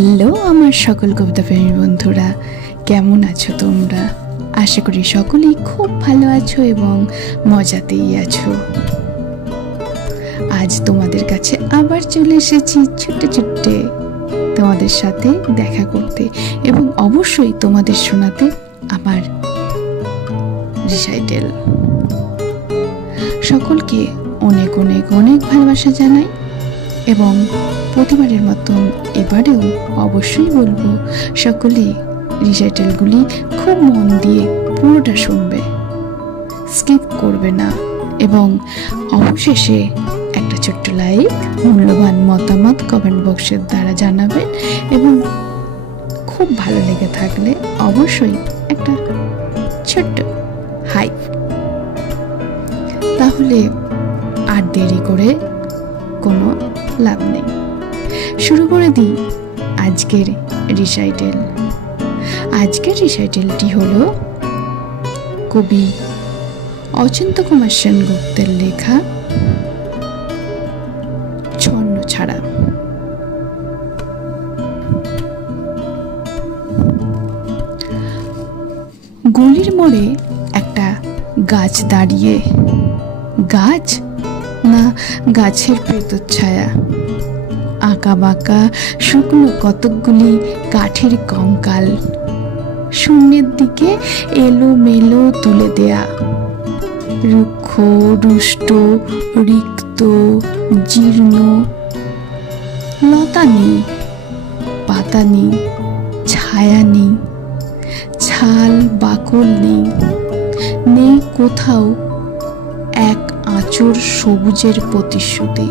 Hello আমার সকল কবিতা প্রেমী বন্ধুরা, কেমন আছো তোমরা? আশা করি সকলেই খুব ভালো আছো এবং মজাতেই আছো। আজ তোমাদের কাছে আবার চলে এসেছি ছোট্ট ছোট্টে তোমাদের সাথে দেখা করতে এবং অবশ্যই তোমাদের শোনাতে আমার রিসাইটেল সকলকে অনেক অনেক অনেক ভালোবাসা জানাই এবং প্রতিবারের মতন এবারেও অবশ্যই বলব, সকলে রিসাইটেলগুলি খুব মন দিয়ে পুরোটা শুনবে। স্কিপ করবে না এবং অবশেষে একটা ছোট্ট লাইক, মূল্যবান মতামত কমেন্ট বক্সের দ্বারা জানাবেন এবং খুব ভালো লেগে থাকলে অবশ্যই একটা ছোট্ট হাইপ তাহলে আর দেরি করে কোনো লাভ নেই। শুরু করে দিই আজকের রিসাইটেল আজকের রিসাইটেলটি হলো কবি অচিন্ত কুমার সেনগুপ্তের লেখা ছন্ন ছাড়া। গলির মোড়ে একটা গাছ দাঁড়িয়ে। গাছ? না, গাছের ছায়া আঁকা বাঁকা শুকনো কতকগুলি কাঠের কঙ্কাল। শূন্যের দিকে এলো মেলো তুলে দেয়া। রুক্ষ, রুষ্ট, রিক্ত, জীর্ণ। লতা নেই, পাতা নেই, ছায়া নেই, ছাল, বাকল নেই নেই কোথাও এক আঁচড় সবুজের প্রতিশ্রুতি।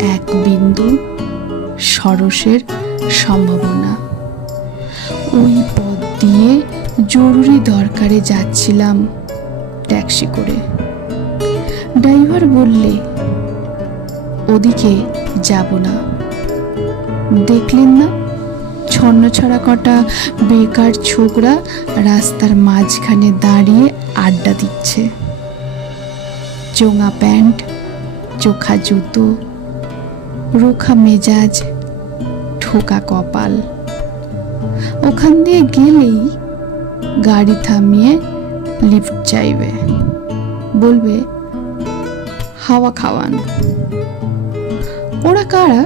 এক বিন্দু সরসের সম্ভাবনা। ওই পথ দিয়ে জরুরি দরকারে যাচ্ছিলাম ট্যাক্সি করে। ড্রাইভার বললে, ওদিকে যাব না। দেখলেন না ছন্ন ছড়া কটা বেকার ছোকরা রাস্তার মাঝখানে দাঁড়িয়ে আড্ডা দিচ্ছে। চোঙা প্যান্ট, চোখা জুতো রোখা মেজাজ, ঠোকা কপাল। ওখান দিয়ে গেলেই গাড়ি থামিয়ে লিফট চাইবে। বলবে, হাওয়া খাওয়ান। ওরা কারা?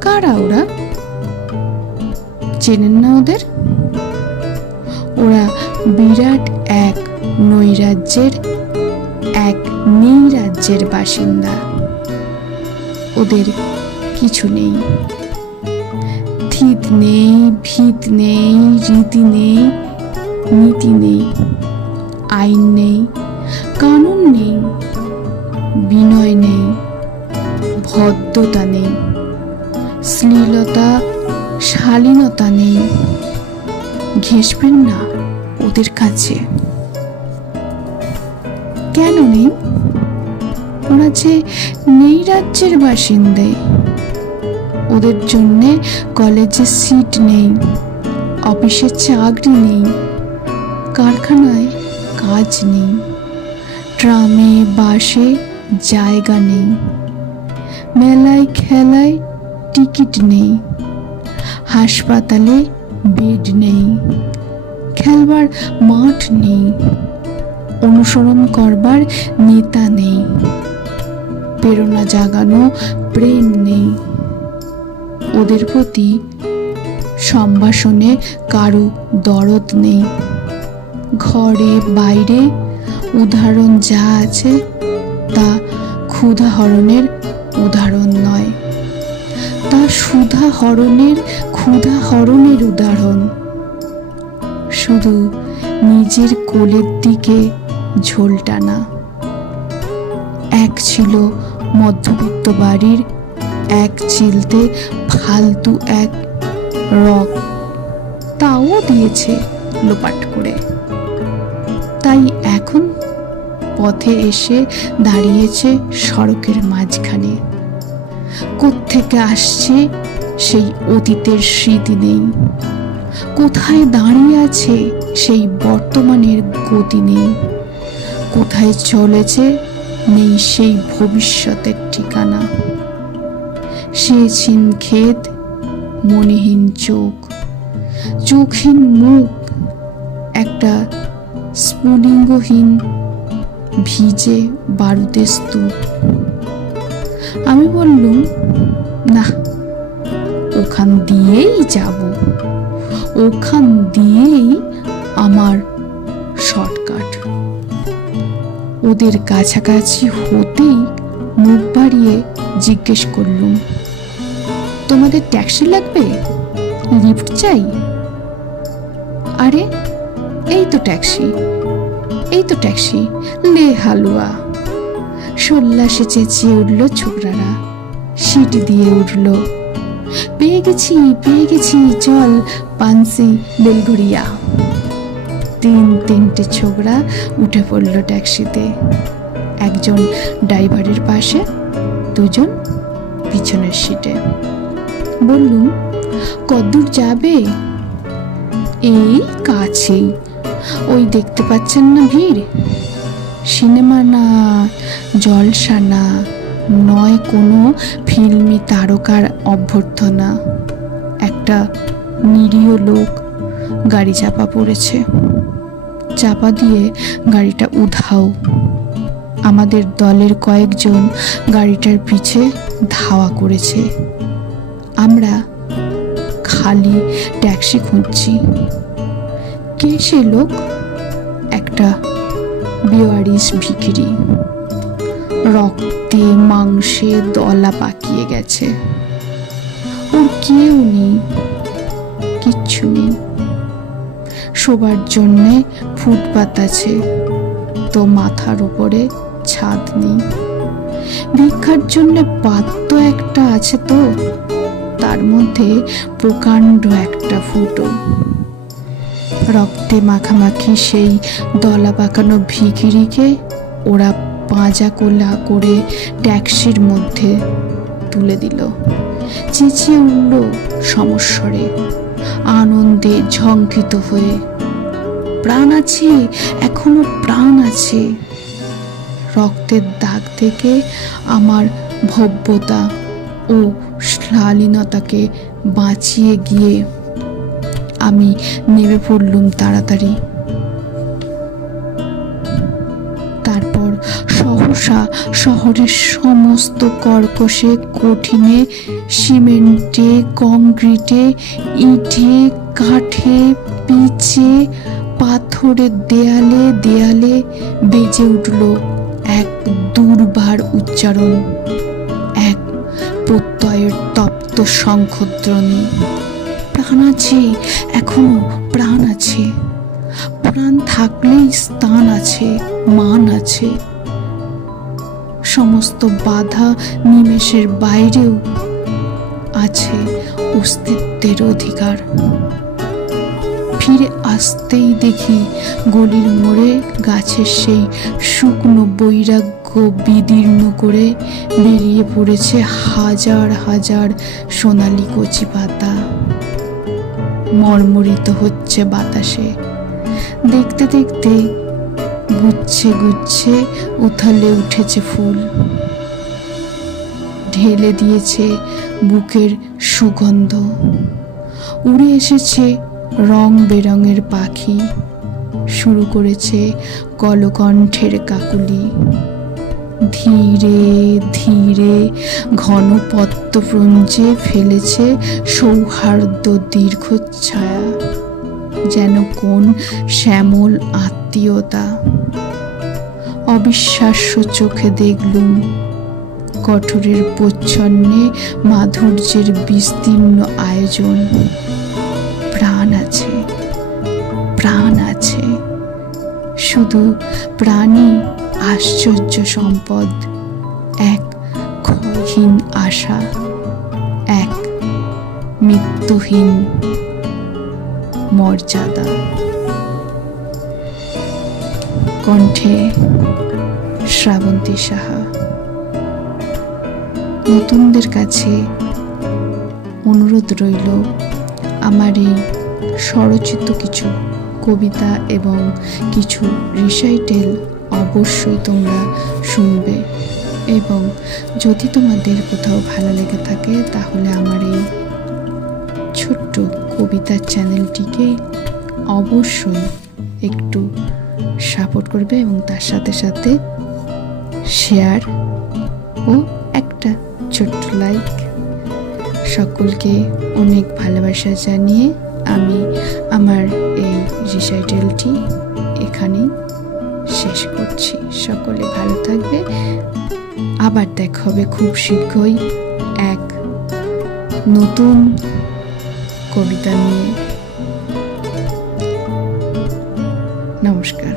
কারা ওরা? চেনেন না ওদের? ওরা বিরাট এক নৈরাজ্যের, এক নেই রাজ্যের বাসিন্দা। ওদের কিছু নেই। থিত নেই, ভিত নেই, রীতি নেই, নীতি নেই, আইন নেই, কানুন নেই, বিনয় নেই, ভদ্রতা নেই, শ্লীলতা, শালীনতা নেই। ঘেসবেন না ওদের কাছে। কেন নেই? ওরা যে নেই রাজ্যের বাসিন্দে। ওদের জন্যে কলেজে সিট নেই, অফিসে চাকরি নেই, কারখানায় কাজ নেই, ট্রামে, বাসে জায়গা নেই, মেলায় খেলায় টিকিট নেই, হাসপাতালে বেড নেই, খেলবার মাঠ নেই, অনুসরণ করবার নেতা নেই। প্রেরণা জাগানো প্রেম নেই। ওদের প্রতি সম্ভাষণে কারও দরদ নেই। ঘরে বাইরে উদাহরণ যা আছে তা ক্ষুধাহরণের উদাহরণ নয়। তা সুধাহরণের ক্ষুধাহরণের উদাহরণ। শুধু নিজের কোলের দিকে ঝোল টানা এক ছিল মধ্যবিত্ত বাড়ির, এক চিলতে ফালতু এক রক। তাও দিয়েছে লোপাট করে। তাই এখন পথে এসে দাঁড়িয়েছে সড়কের মাঝখানে। কোত্থেকে আসছে সেই অতীতের স্মৃতি নেই। কোথায় দাঁড়িয়ে আছে সেই বর্তমানের গতি নেই। কোথায় চলেছে নেই সেই ভবিষ্যতের ঠিকানা। সেচিন ক্ষেত, মনেহীন চোখ। চোখহীন মুখ, একটা স্ফুলিঙ্গহীন ভিজে বারুদের স্তূপ। আমি বললুম, না, ওখান দিয়েই যাব। ওখান দিয়েই আমার শর্টকাট। ওদের কাছাকাছি হতেই মুখ বাড়িয়ে জিজ্ঞেস করলুম, তোমাদের ট্যাক্সি লাগবে? লিফট চাই? আরে, এই তো ট্যাক্সি, এই তো ট্যাক্সি, লে হালুয়া। সোল্লাসে চেঁচিয়ে উঠল ছোকরারা, সিট দিয়ে উঠল, পেয়ে গেছি পেয়ে গেছি, চল, পানসি বেলঘড়িয়া তিন, তিনটে ছোকরা উঠে পড়ল ট্যাক্সিতে। একজন ড্রাইভারের পাশে, দুজন পিছনের সিটে। বললুম, কদ্দূর যাবে? এই কাছেই। ওই দেখতে পাচ্ছেন না ভিড়? সিনেমা না, জলসা না, নয় কোনো ফিল্মি তারকার অভ্যর্থনা। একটা নিরীহ লোক গাড়ি চাপা পড়েছে। চাপা দিয়ে গাড়িটা উধাও। আমাদের দলের কয়েকজন গাড়িটার পিছে ধাওয়া করেছে। আমরা খালি ট্যাক্সি খুঁজছি। কে সে লোক? একটা বিওয়ারিস ভিখিরি। রক্তে, মাংসে দলা পাকিয়ে গেছে। ওর কেউ নেই। কিচ্ছু নেই। শোবার জন্যে ফুটপাত আছে। তো মাথার উপরে ছাদ নেই। ভিক্ষার জন্য পাত্র একটা আছে তো। তার মধ্যে প্রকাণ্ড একটা ফুটো। রক্তে মাখামাখি সেই দলা পাকানো ভিখিরিকে ওরা পাঁজা কোলা করে ট্যাক্সির মধ্যে তুলে দিল। চেঁচিয়ে উঠল সমস্বরে। আনন্দে ঝঙ্কিত হয়ে প্রাণ আছে, এখনও প্রাণ আছে। রক্তের দাগ থেকে আমার ভব্যতা ও শালীনতাকে বাঁচিয়ে গিয়ে আমি নেমে পড়লুম তাড়াতাড়ি। তারপর সহসা শহরের সমস্ত কর্কশে, কঠিনে, সিমেন্টে, কংক্রিটে, ইটে, কাঠে, পিচে পাথরের দেয়ালে দেয়ালে বেজে উঠল এক দুর্বার উচ্চারণ, এক প্রত্যয়ের তপ্ত শঙ্খধ্বনি প্রাণ আছে, এখনও প্রাণ আছে। প্রাণ থাকলেই স্থান আছে, মান আছে। সমস্ত বাধা নিমেষের বাইরেও আছে অস্তিত্বের অধিকার। ফিরে আসতেই দেখি গলির মোড়ে গাছের সেই শুকনো বৈরাগ্য বিদীর্ণ করে বেরিয়ে পড়েছে হাজার হাজার সোনালি কচি পাতা। মর্মরিত হচ্ছে বাতাসে। দেখতে দেখতে গুচ্ছে গুচ্ছে উথালে উঠেছে ফুল। ঢেলে দিয়েছে বুকের সুগন্ধ। উড়ে এসেছে রং বেরঙের পাখি শুরু করেছে কলকণ্ঠের কাকুলি। ধীরে ধীরে ঘন পত্তপ্রঞ্জে ফেলেছে সৌহার্দ্য দীর্ঘ ছায়া যেন কোন শ্যামল আত্মীয়তা। অবিশ্বাস্য চোখে দেখলুম কঠোরের প্রচ্ছন্নে মাধুর্যের বিস্তীর্ণ আয়োজন। আছে, প্রাণ আছে। শুধু প্রাণী আশ্চর্য সম্পদ, এক ক্ষয়হীন আশা, এক মৃত্যুহীন মর্যাদা। কণ্ঠে শ্রাবন্তী সাহা, নতুনদের কাছে অনুরোধ রইল, আমার এই স্বরচিত কিছু কবিতা এবং কিছু রিসাইটেল অবশ্যই তোমরা শুনবে। এবং যদি তোমাদের কোথাও ভালো লেগে থাকে, তাহলে আমার এই ছোট্ট কবিতার চ্যানেলটিকে অবশ্যই একটু সাপোর্ট করবে এবং তার সাথে সাথে শেয়ার ও একটা ছোট্ট লাইক। সকলকে অনেক ভালোবাসা জানিয়ে আমি আমার এই রিসাইটেলটি এখানেই শেষ করছি। সকলে ভালো থাকবে। আবার দেখা হবে খুব শীঘ্রই এক নতুন কবিতা নিয়ে। নমস্কার।